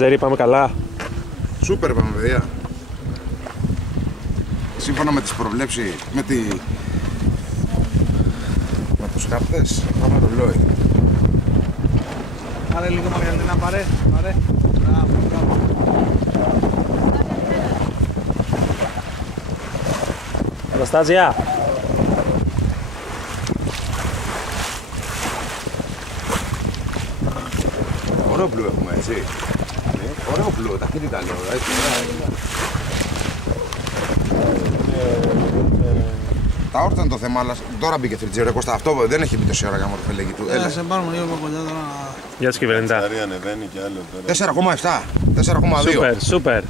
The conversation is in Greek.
Τζέρι, πάμε καλά. Σούπερ πάμε παιδιά. Σύμφωνα με τις προβλέψεις, με τους χάρτες, πάμε ρολόι. Πάρε λίγο Μαργαρίνα, πάρε. Μπράβο. Αναστάζια. Ωραίο μπλου έχουμε, έτσι. Ωραίο μπλου, τα χέρια τα λέω, έτσι. Τα όρτα είναι το θέμα, αλλά τώρα μπήκε θριτζέρο. Κώστα, αυτό δεν έχει μπει τόση ώρα για να το λέγει του. Έλα, σε πάρουμε λίγο κοντά τώρα. Γεια σου κυβερνητά. 4,7. 4,2. Σούπερ.